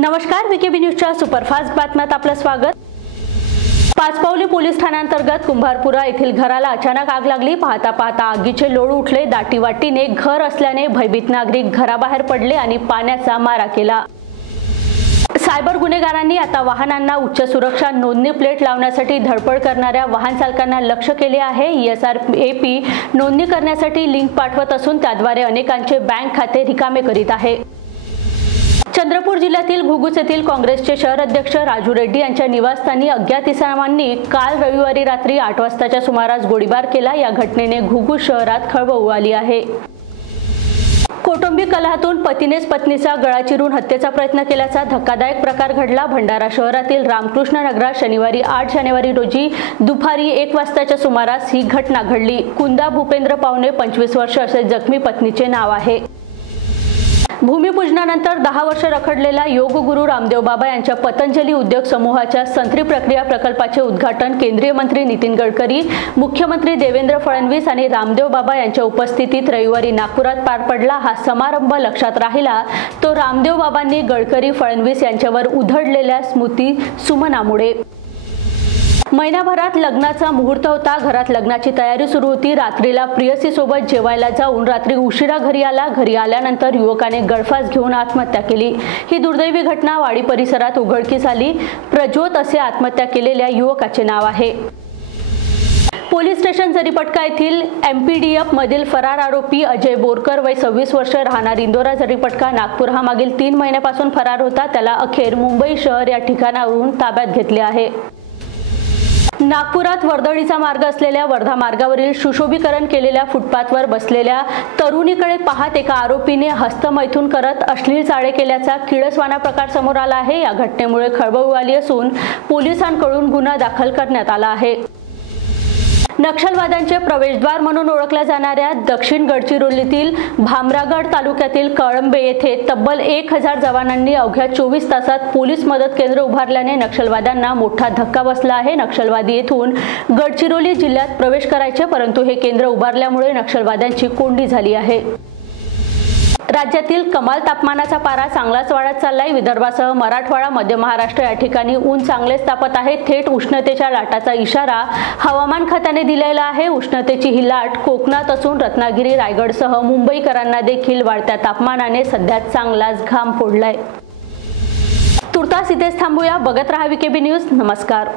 नमस्कार, विकेबी न्यूजच्या सुपरफास्ट बातम्यात आपलं स्वागत। पाचपावली पोलीस ठाण्याअंतर्गत कुंभारपुरा येथील घराला अचानक आग लागली। पाहता पाहता आगीचे लोळ उठले। दाटीवाटीने घर असल्याने भयभीत नागरिक घराबाहेर पडले आणि पाण्याचा मारा केला। सायबर गुन्हेगारांनी आता वाहनांना उच्च सुरक्षा नोंदणी प्लेट लावण्यासाठी धडपड करणाऱ्या वाहन चालकांना लक्ष्य केले आहे। ESRAP नोंदणी करण्यासाठी लिंक पाठवत असून त्याद्वारे अनेकांचे बँक खाते रिकामे करीत आहे। चंद्रपूर जिल्ह्यातील घुगुस येथील काँग्रेसचे शहर अध्यक्ष राजू रेड्डी यांच्या निवासस्थानी अज्ञात इसमांनी काल रविवारी रात्री 8 वाजताच्या सुमारास गोळीबार केला। या घटनेने घुगुस शहरात खळबळ उडाली आहे। कौटुंबिक कलहातून पतीनेच पत्नीचा गळा चिरून हत्येचा प्रयत्न केल्याचा धक्कादायक प्रकार घडला। भंडारा शहरातील रामकृष्ण नगरात शनिवारी 8 जानेवारी रोजी दुपारी 1 वाजताच्या सुमारास ही घटना घडली। कुंदा भूपेंद्र पावणे 25 वर्ष असे जखमी पत्नीचे नाव आहे। भूमिपूजनानंतर 10 वर्ष रखडलेला योगगुरू रामदेव बाबा यांच्या पतंजली उद्योग समूहाच्या संत्री प्रक्रिया प्रकल्पाचे उद्घाटन केंद्रीय मंत्री नितीन गडकरी, मुख्यमंत्री देवेंद्र फडणवीस आणि रामदेव बाबा यांच्या उपस्थितीत रविवारी नागपुरात पार पडला। हा समारंभ लक्षात राहिला तो रामदेव बाबांनी गडकरी फडणवीस यांच्यावर उधळलेल्या स्मृती सुमनामुळे। महिनाभरात लग्नाचा मुहूर्त होता। घरात लग्नाची तयारी सुरू होती। रात्रीला प्रियसीसोबत जेवायला जाऊन रात्री उशिरा घरी आला। घरी आल्यानंतर युवकाने गळफास घेऊन आत्महत्या केली। ही दुर्दैवी घटना वाडी परिसरात उघडकीस आली। प्रज्योत असे आत्महत्या केलेल्या युवकाचे नाव आहे। पोलीस स्टेशन जरीपटका येथील MPDF मधील फरार आरोपी अजय बोरकर वय 26 वर्ष राहणार इंदोरा जरीपटका नागपूर हा मागील 3 महिन्यापासून फरार होता। त्याला अखेर मुंबई शहर या ठिकाणावरून ताब्यात घेतले आहे। नागपुरात वर्दळीचा मार्ग असलेल्या वर्धा मार्गावरील सुशोभीकरण केलेल्या फुटपाथवर बसलेल्या तरुणीकडे पाहत एका आरोपीने हस्तमैथून करत अश्लील चाळे केल्याचा किळसवाना प्रकार समोर आला आहे। या घटनेमुळे खळबळ उडाली असून पोलिसांकडून गुन्हा दाखल करण्यात आला आहे। नक्षलवाद्यांचे प्रवेशद्वार म्हणून ओळखल्या जाणाऱ्या दक्षिण गडचिरोलीतील भामरागड तालुक्यातील कळंबे येथे तब्बल 1000 जवानांनी अवघ्या 24 तासात पोलीस मदत केंद्र उभारल्याने नक्षलवाद्यांना मोठा धक्का बसला आहे। नक्षलवादी येथून गडचिरोली जिल्ह्यात प्रवेश करायचे, परंतु हे केंद्र उभारल्यामुळे नक्षलवाद्यांची कोंडी झाली आहे। राज्यातील कमाल तापमानाचा पारा चांगलाच वाढत चाललाय। विदर्भासह मराठवाडा, मध्य महाराष्ट्र या ठिकाणी ऊन चांगलेच तापत आहे। थेट उष्णतेच्या लाटाचा इशारा हवामान खात्याने दिलेला आहे। उष्णतेची ही लाट कोकणात असून रत्नागिरी, रायगडसह मुंबईकरांना देखील वाढत्या तापमानाने सध्या चांगलाच घाम फोडलाय। तुर्तास इथेच थांबूया। बघत रहा विकेबी न्यूज। नमस्कार।